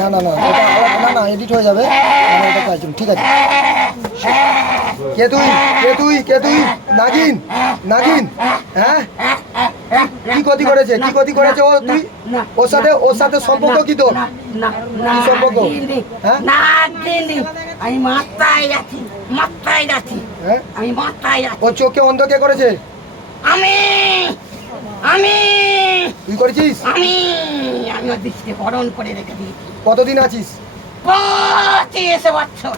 না না না না না এডিট হয়ে যাবে, এটা চাইছি ঠিক আছে। কে তুই কে তুই কে তুই? নাগিন নাগিন, হ্যাঁ কি ক্ষতি করেছে, কি ক্ষতি করেছে ও? তুই ওর সাথে সম্পর্ক কি তোর? কি সম্পর্ক? হ্যাঁ আমি মাত্রায় যাচ্ছি, মাত্রায় যাচ্ছি, আমি মাত্রায় যাচ্ছি। ওর চোখে অন্ধ কে করেছে? আমি আমি তুই করেছিস? আমি আমি ওর দৃষ্টি হরণ করে রেখে দিয়েছি। কতদিন আছিস? 25 বছর,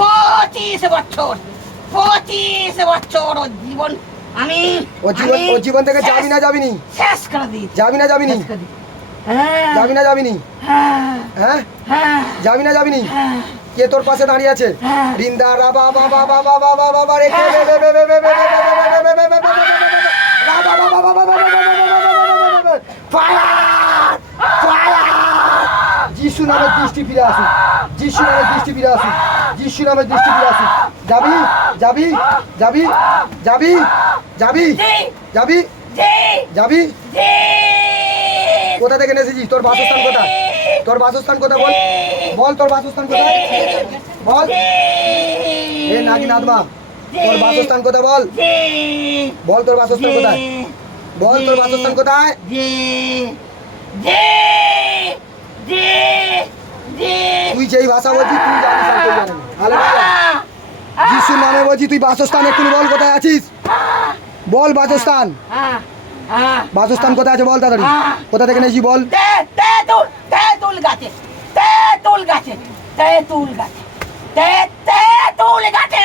25 বছর, 25 বছর ওর জীবন আমি ওর জীবন থেকে যাবি না যাবিনি? শেষ করে দিয়েছি। যাবি না যাবিনি? যাবি না যাবিনি? হ্যাঁ যাবি না যাবিনি? কে তোর পাশে দাঁড়িয়ে আছে? রিন্দা রাবা বাবা বাবা বাবা বাবা রে কে বে বে বে বে বে বে রাবা বাবা বাবা বাবা ফায়ার ফায়ার! যিশু নামে দৃষ্টি ফিরে আসুক, যিশু নামে দৃষ্টি ফিরে আসুক, যিশু নামে দৃষ্টি ফিরে আসুক। যাবি যাবি যাবি যাবি যাবি যাবি যাবি? কোথা থেকে এসেছিস? তোর বাসস্থান কোথায়? তোর বাসস্থান কোথায় বল, বল তোর বাসস্থান কোথায় বল। এ নাগিন আত্মা, তোর বাসস্থান কোথায় বল, বল তোর বাসস্থান কোথায়, বল তোর বাসস্থান কোথায়? তুই যেই ভাষা বলছিস তুই জানিস আর কেউ জানে না। হালেলুয়া! যিশুর নামে বলছি তুই বাসস্থান একটু বল কোথায় আছিস, বল বাসস্থান, বাসস্থান কোথায় আছে বল তাড়াতাড়ি। কোথা থেকে নিয়েছি বল। তেঁতুল গাছে, তেঁতুল গাছে, তেঁতুল গাছে, তেঁতুল গাছে।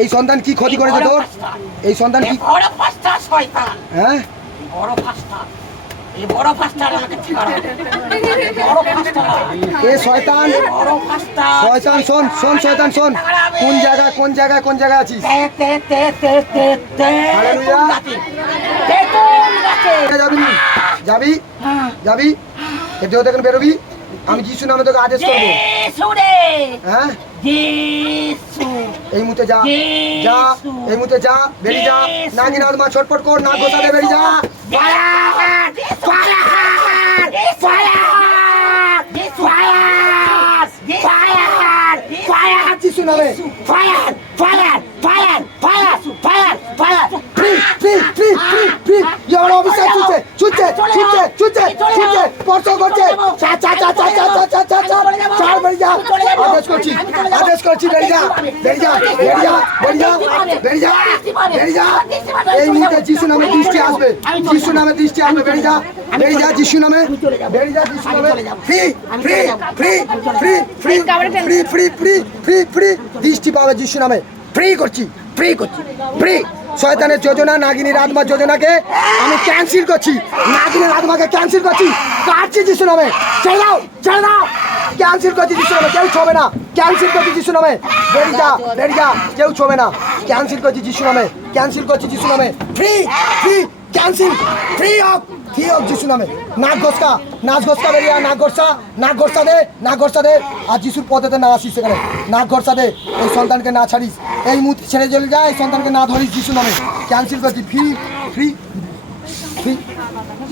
এই সন্তান কি ক্ষতি করেছে তোর? এই সন্তান কি? বড় ফাস্টার শয়তান, হ্যাঁ বড় ফাস্টার, এই বড় ফাস্টার আমাকে ছাড়া, বড় ফাস্টার, এ শয়তান, বড় ফাস্টার শয়তান শোন শোন শয়তান শোন, কোন জায়গায় কোন জায়গায় কোন জায়গায় আছিস? তেঁতুল গাছে, তেঁতুল গাছে। যাবি নি? যাবি যাবি? এতে থেকে বেরোবি। আমি যিশু নামে তোকে আদেশ করবো। হ্যাঁ এই মুহূর্তে যা যা, এই মুহূর্তে যা, বেরিয়ে যা। নাগিন আত্মা ছটফট কর, না গোসা দে, বেরিয়ে যা। যিশু নামে fire fire fire fire fire fire! Free free free free free! ইয়ার অফিসার ছুটছে ছুটছে ছুটছে ছুটছে ছুটছে স্পর্শ করছে। চা চা চা চা চা চা চা চা চা চার বেরিয়ে যা। আদেশ করছি বেরিয়ে যা, বেরিয়ে যা, বেরিয়ে যা, বেরিয়ে যা, বেরিয়ে যা, বেরিয়ে যা। এই মুহূর্তে যিশু নামে দৃষ্টি আসবে, যিশু নামে দৃষ্টি আসবে। বেরিয়ে যা, বেরিয়ে যা যিশু নামে, বেরিয়ে যা যিশু নামে। Free free free free free free free free free free দৃষ্টি পাবে যিশু নামে। ফ্রি করছি, ফ্রি করছি, ফ্রি। শয়তানের যোজনা, নাগিনীর আত্মার যোজনাকে আমি ক্যান্সেল করছি, নাগিনীর আত্মাকে ক্যান্সেল করছি, কাটছি যিশু নামে। ছেড়ে দাও, ছেড়ে দাও, ক্যান্সেল করছি যিশু নামে। কেউ ছবে না, ক্যান্সেল করছি যিশু নামে। বেরিয়ে যা, বেরিয়ে যা, কেউ ছবে না। ক্যান্সেল করছি যিশু নামে, ক্যান্সেল করছি যিশু নামে। Free free cancel, free of, free of যিশু নামে। নাক ঘোষকা, নাচ ঘোষকা বেরিয়ে নাক ঘোষা, নাক ঘোষা দে, নাক ঘোষা দে। আর যিশুর পথেতে না আসিস সেখানে, নাক ঘোষা দে। এই সন্তানকে না ছাড়িস, এই মুহূর্তে ছেড়ে চলে যায়, এই সন্তানকে না ধরিস যিশু নামে। ক্যান্সেল করছি, ফ্রি ফ্রি ফ্রি